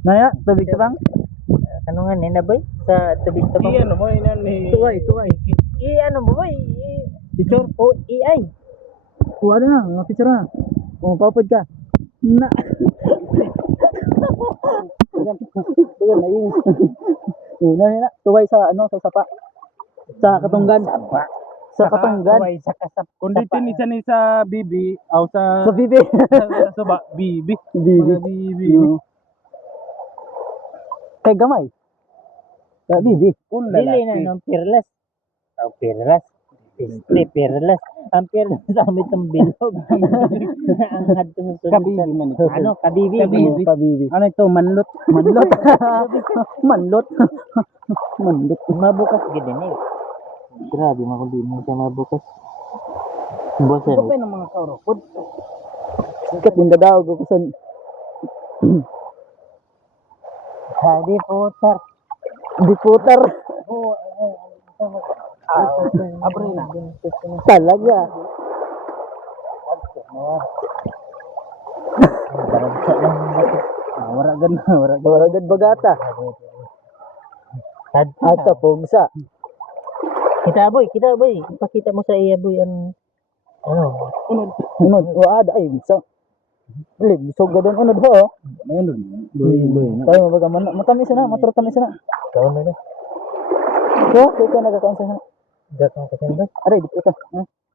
Naya, tubig tabang. Ano nga nina boy? Sa tubig tabang. Ano mo inan ni Tuway. Ano mo boy? Picture. O AI. Kuha na, mga picture na. Oh, papad ka. Na. Bagan na yun. Una na, tuway sa ano, sa sapa. Sa katunggan. Sa katunggan. Tuway sa kasap. kundi tinisa ni sa bibi aw sa Sa bibi. sa suba bibi. Bibi. Mga bibi. Oo. Kay gamay. Sa bibi. Kung Dili na lalaki. ng perlas. Oh, perlas. Perlas. Ang perlas sa amin itong bilog. Ang hadtong sunod. Kabibi man ito. Ano? Kabibi. Kabibi. Kabibi. Ano ito manlot? Manlot. Manlot. Manlot. Mabukas gid ni. Grabe makulit mo sa mabukas. Bosan. Ito pa ng mga kaurokod. Sikat din daw gukusan. Hadi putar. Di putar. Abre na. Talaga. Wala gan wala gan. Waragad bagata. Ata pugsa. Kita boy. Ipakita mo sa iya boy ang ano? Unod. Waada ay bisa. Lib, so gadon unod ho. Ayun. Boy. Tayo mabaga matamis na, matratamis na. Ikaw na na. So, kaya nagakaunsa na. Gatong kasan ba? Aray, di puta.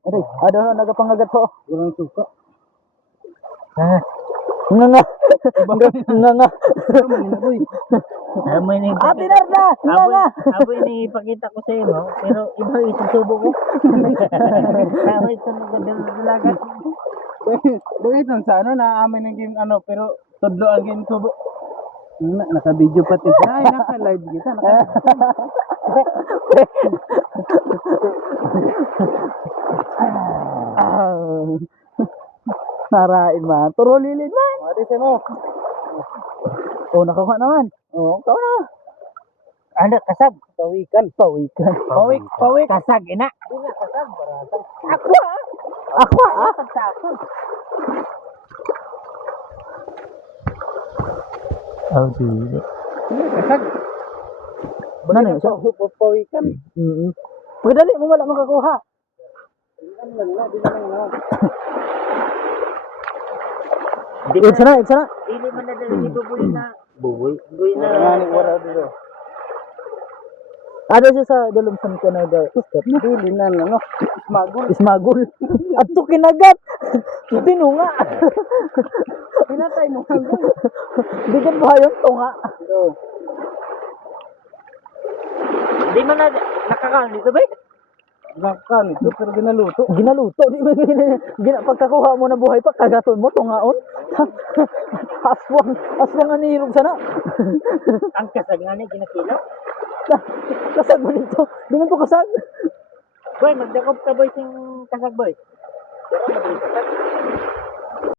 Aray, ada nagapangagat ho. Walang suka. Ah, Nga. Boy. amo ni Atinar na. Nga. Abo ini ipakita ko sa iyo, no? Pero iba isusubo ko. Tama ito nagdalagat. Dugay tan sa ano na amin ng game ano pero tudlo ang game subo. Naka-video pati. Ay, naka-live kita. Narain man. Turulilin man. Adi sa mo. Oh, nakakuha naman. Oh, kau na. Ano kasag? Pawikan. Pawik. Kasag ina. Ako ah. Oh, di. Kasag. Nani siya? Pawikan. Pagdali mo wala makakuha. Iksa na. Dili man na dali buboy na. Buboy na. Ngani wala dito. Ada siya sa dalumsan ko na da. Dili na ano. Smagol. Ismagol. Ato kinagat. Tinunga. Pinatay mo ang gol. Bigyan ba yung tunga? Di man na nakakaon dito ba? Nakan ito pero ginaluto. Ginaluto. Pagkakuha mo na buhay pa, kagaton mo, tungaon. Aswang ang nihirog sana. Ang kasag nga ni ginakilaw. Kasag mo nito. Di man to kasag. Boy, magdakop ka boy sing kasag boy. Pero mabilis kasag.